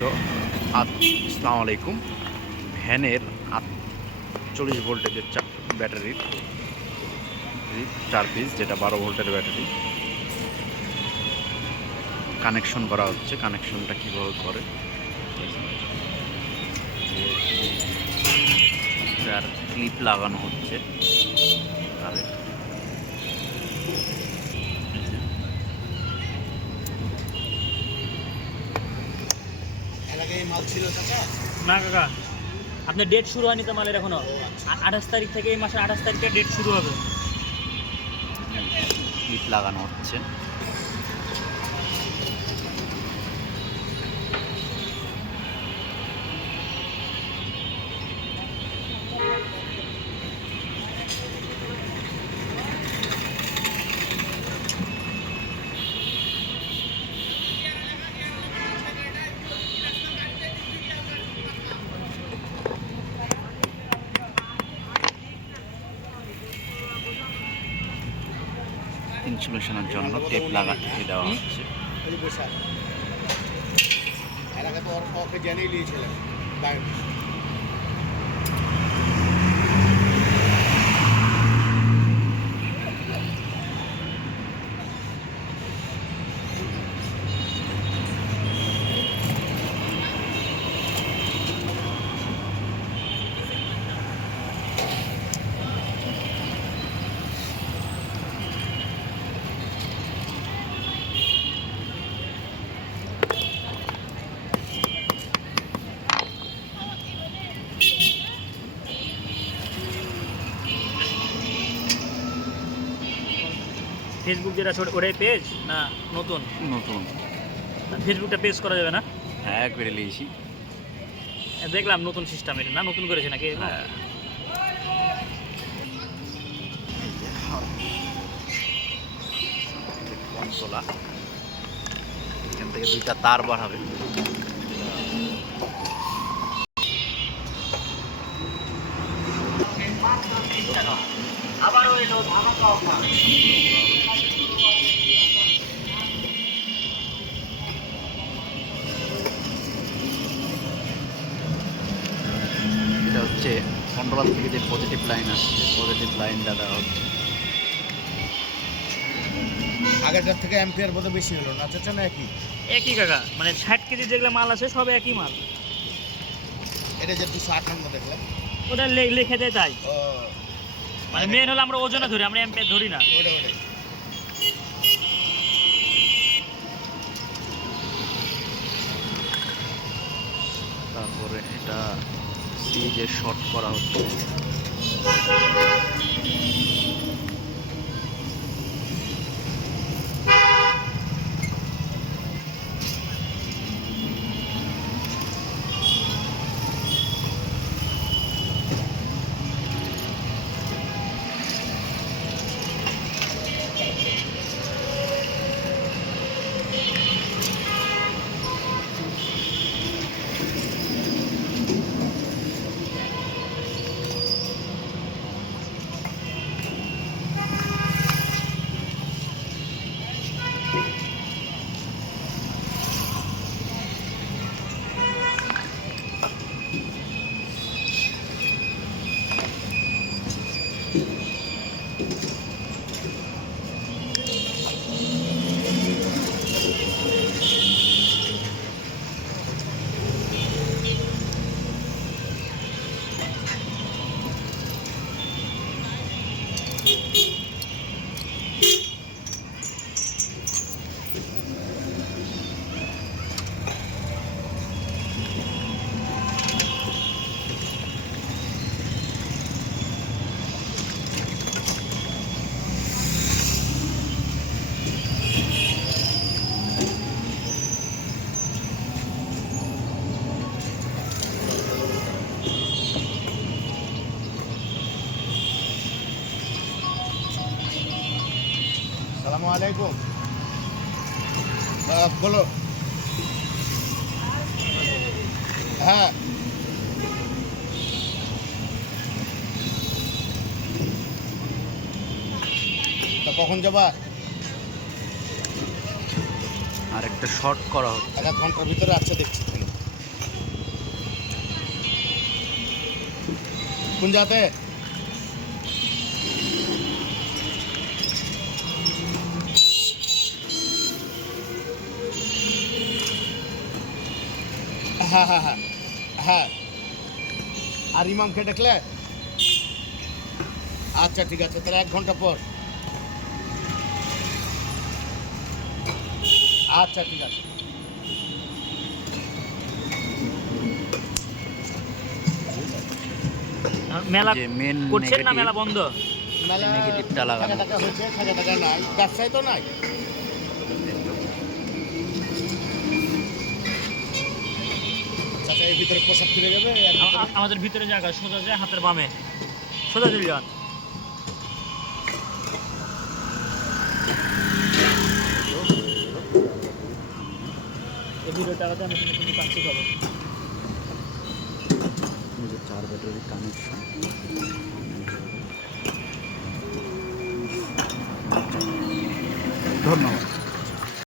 তো আসসালামু আলাইকুম। ভ্যানের 48 ভোল্টেজের ব্যাটারির 4 পিস, যেটা 12 ভোল্টের ব্যাটারি কানেকশন করা হচ্ছে। কানেকশনটা কীভাবে করে, তার ক্লিপ লাগানো হচ্ছে তারে। মাল ছিল না কাকা, আপনার ডেট শুরু হয়নি তো মালের এখনো। 28 তারিখ থেকে, এই মাসের 28 তারিখে ডেট শুরু হবে। ক্লিপ লাগানো হচ্ছে। ইনসুলেশনের জন্য টেপ লাগিয়ে দেওয়া হচ্ছে। ফেসবুক যেটা ওটাই পেজ না নতুন? নতুন। ফেসবুকটা পেজ করা যাবে না? হ্যাঁ, একবারে নিয়েছি। দেখলাম নতুন সিস্টেম, এটা না নতুন করেছে নাকি? হ্যাঁ, কনসোলা এখান থেকে 2টা তার বাড়াবে। আবারও এলো ধামাকা অফার। এটা হচ্ছে কন্ট্রোলার থেকে যে পজিটিভ লাইন আসছে, পজিটিভ লাইনটা দেওয়া হচ্ছে। আগেরটার থেকে অ্যাম্পিয়ার বোধ বেশি হলো না, চাচা? না একই একই কাকা, মানে 60 কেজি যেগুলো মাল আছে সব একই মাল। এটা যে 258 দেখলাম, ওটা লিখে দেয় তাই। ও মানে মেন হলো আমরা ওজনে ধরি, আমরা অ্যাম্পিয়ার ধরি না। ওটা ওটাই। তারপরে এটা সিজে শর্ট করা হচ্ছে। আসসালামু আলাইকুম। বলো। হ্যাঁ, তা কখন যাবা? আর একটা শর্ট করা হচ্ছে। 1 ঘন্টার ভিতরে। আচ্ছা, দেখছি। কোন জাতে হ্যাঁ হ্যাঁ হ্যাঁ হ্যাঁ আর ইমামকে দেখলে আচ্ছা ঠিক আছে তাহলে 1 ঘন্টা পর আচ্ছা ঠিক আছে মেলা যে মেন করছেন না মেলা বন্ধ? মেলা নেগেটিভটা লাগানো। টাকা হয়েছে টাকা নাই ব্যবসায় তো নাই চাচা এর ভিতরে পোশাক ফিরে যাবে আমাদের ভিতরে জায়গা সোজা যায় হাতের বামে, সোজা চলে যান। এই ভিডিও টাকাতে আমি কিন্তু কাঁচি করো। এই যে 4 ব্যাটারি কানেকশন। ধন্যবাদ।